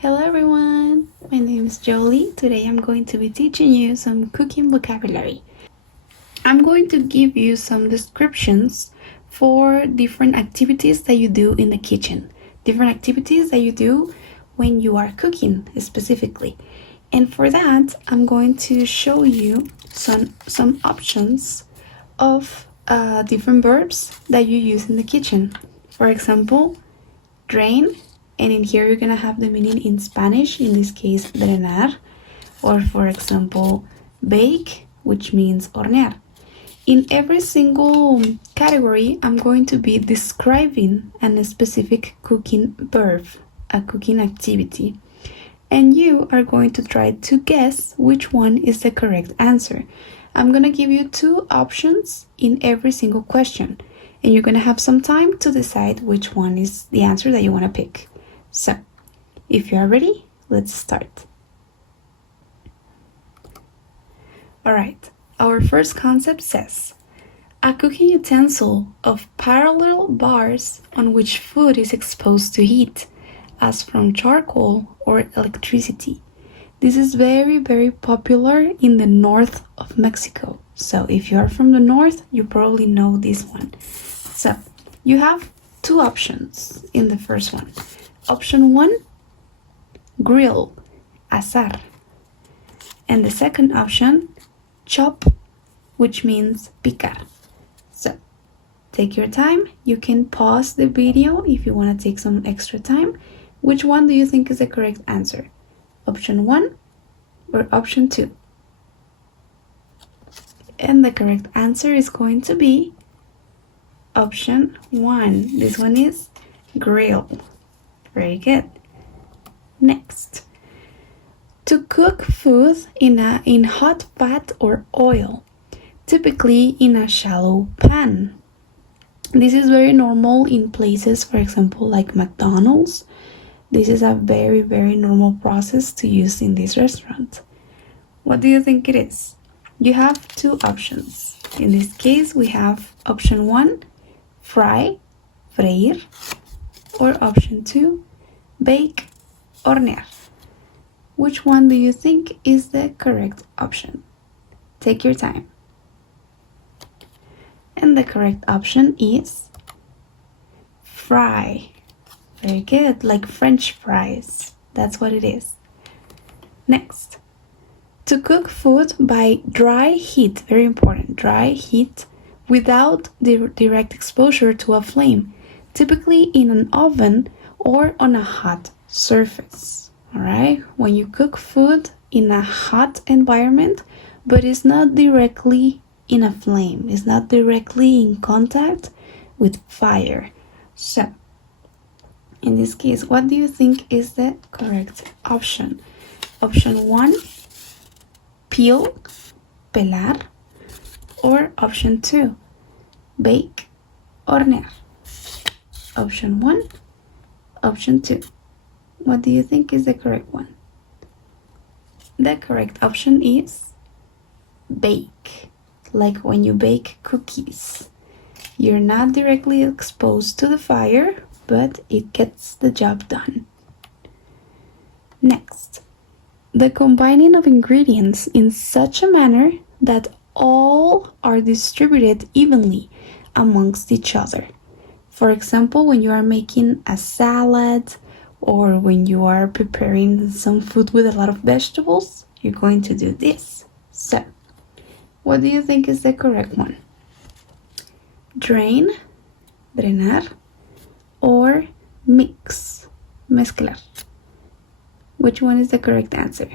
Hello everyone, my name is Jolie. Today I'm going to be teaching you some cooking vocabulary. I'm going to give you some descriptions for different activities that you do in the kitchen, different activities that you do when you are cooking specifically. And for that, I'm going to show you some options of different verbs that you use in the kitchen. For example, drain, and in here you're gonna have the meaning in Spanish, in this case drenar, or for example bake, which means hornear. In every single category I'm going to be describing a specific cooking verb, a cooking activity, and you are going to try to guess which one is the correct answer. I'm gonna give you two options in every single question, and you're gonna have some time to decide which one is the answer that you want to pick. So, if you are ready, let's start. Alright, our first concept says, a cooking utensil of parallel bars on which food is exposed to heat, as from charcoal or electricity. This is very popular in the north of Mexico. So if you are from the north, you probably know this one. So you have two options in the first one. Option 1, grill, asar. And the second option, chop, which means picar. So take your time. You can pause the video if you want to take some extra time. Which one do you think is the correct answer? Option 1 or option 2? And the correct answer is going to be option 1. This one is grill. Very good. Next, to cook food in hot fat or oil, typically in a shallow pan. This is very normal in places, for example, like McDonald's. This is a very normal process to use in this restaurant. What do you think it is? You have two options. In this case, we have option 1, fry, freír, or option 2, bake, hornear. Which one do you think is the correct option? Take your time. And the correct option is fry. Very good, like French fries. That's what it is. Next, to cook food by dry heat, very important, dry heat without direct exposure to a flame, typically in an oven or on a hot surface. All right, when you cook food in a hot environment, but it's not directly in a flame, it's not directly in contact with fire. So, in this case, what do you think is the correct option? Option 1, peel, pelar, or option 2, bake, hornear. Option 1, option 2. What do you think is the correct one? The correct option is bake, like when you bake cookies. You're not directly exposed to the fire, but it gets the job done. Next, the combining of ingredients in such a manner that all are distributed evenly amongst each other. For example, when you are making a salad or when you are preparing some food with a lot of vegetables, you're going to do this. So, what do you think is the correct one? Drain, drenar, or mix, mezclar? Which one is the correct answer?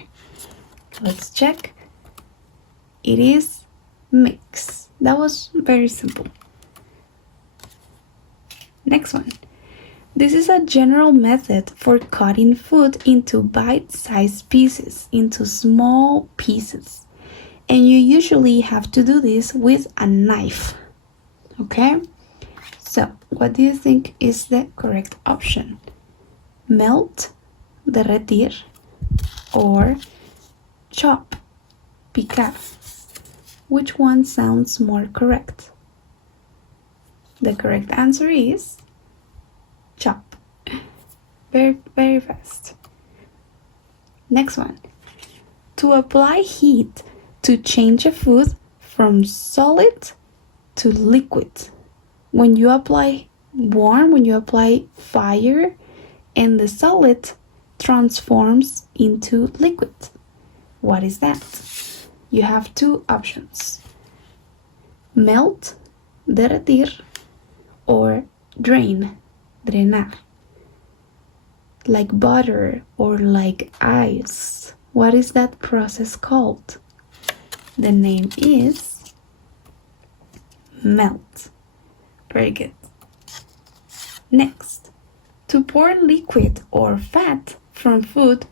Let's check. It is mix. That was very simple. Next one. This is a general method for cutting food into bite-sized pieces, into small pieces. And you usually have to do this with a knife. Okay? So, what do you think is the correct option? Melt, derretir, or chop, picar? Which one sounds more correct? The correct answer is chop. Very fast. Next one. To apply heat to change a food from solid to liquid. When you apply fire, and the solid transforms into liquid. What is that? You have two options. Melt, derretir, or drain, drenar. Like butter or like ice. What is that process called? The name is melt. Very good. Next, to pour liquid or fat from food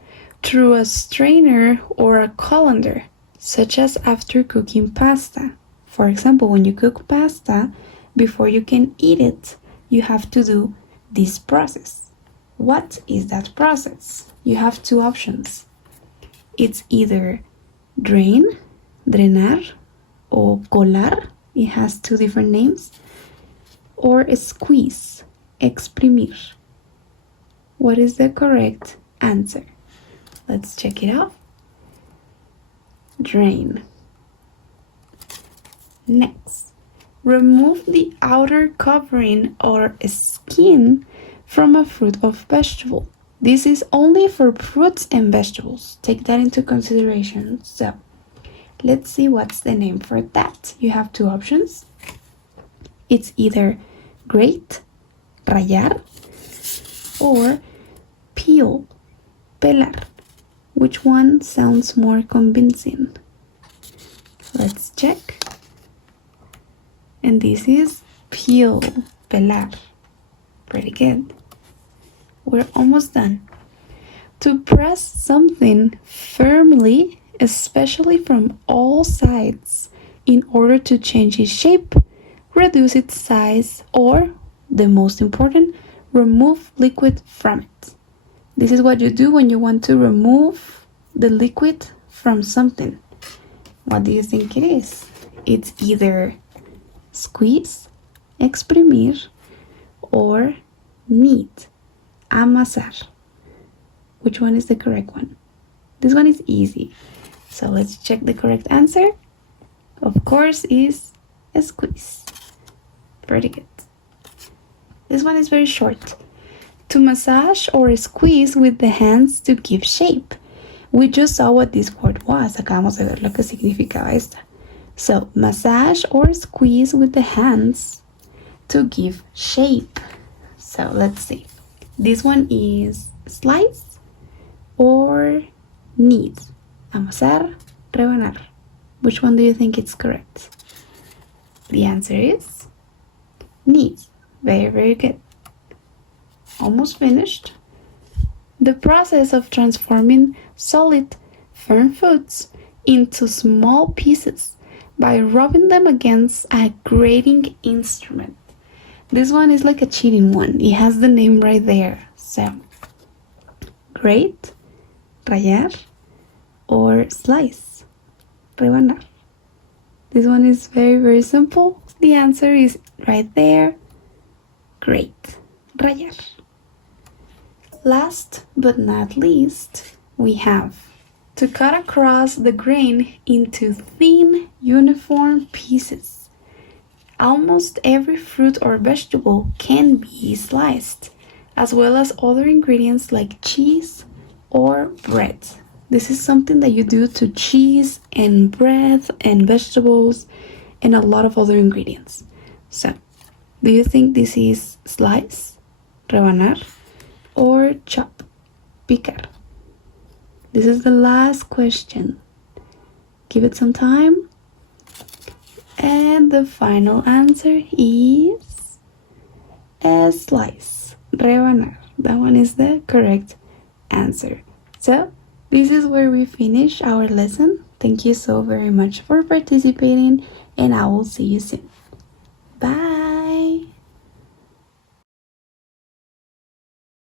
through a strainer or a colander, such as after cooking pasta. For example, when you cook pasta, before you can eat it, you have to do this process. What is that process? You have two options. It's either drain, drenar, or colar. It has two different names. Or squeeze, exprimir. What is the correct answer? Let's check it out. Drain. Next, remove the outer covering or skin from a fruit or vegetable. This is only for fruits and vegetables. Take that into consideration. So, let's see what's the name for that. You have two options. It's either grate, rayar, or peel, pelar. Which one sounds more convincing? Let's check. And this is peel, pelar. Pretty good. We're almost done. To press something firmly, especially from all sides, in order to change its shape, reduce its size, or, the most important, remove liquid from it. This is what you do when you want to remove the liquid from something. What do you think it is? It's either squeeze, exprimir, or knead, amasar. Which one is the correct one? This one is easy. So let's check the correct answer. Of course, is a squeeze. Pretty good. This one is very short. To massage or squeeze with the hands to give shape. We just saw what this word was. Acabamos de ver lo que significaba esta. So, massage or squeeze with the hands to give shape. So, let's see. This one is slice or knead. Amasar, rebanar. Which one do you think is correct? The answer is knead. Very, very good. Almost finished. The process of transforming solid, firm foods into small pieces by rubbing them against a grating instrument. This one is like a cheating one. It has the name right there. So, grate, rayar, or slice, rebanar. This one is very, very simple. The answer is right there. Grate, rayar. Last but not least, we have to cut across the grain into thin, uniform pieces. Almost every fruit or vegetable can be sliced, as well as other ingredients like cheese or bread. This is something that you do to cheese and bread and vegetables and a lot of other ingredients. So, do you think this is slice, rebanar, or chop, picar? This is the last question. Give it some time. And the final answer is a slice, rebanar. That one is the correct answer. So, this is where we finish our lesson. Thank you so very much for participating, and I will see you soon. Bye.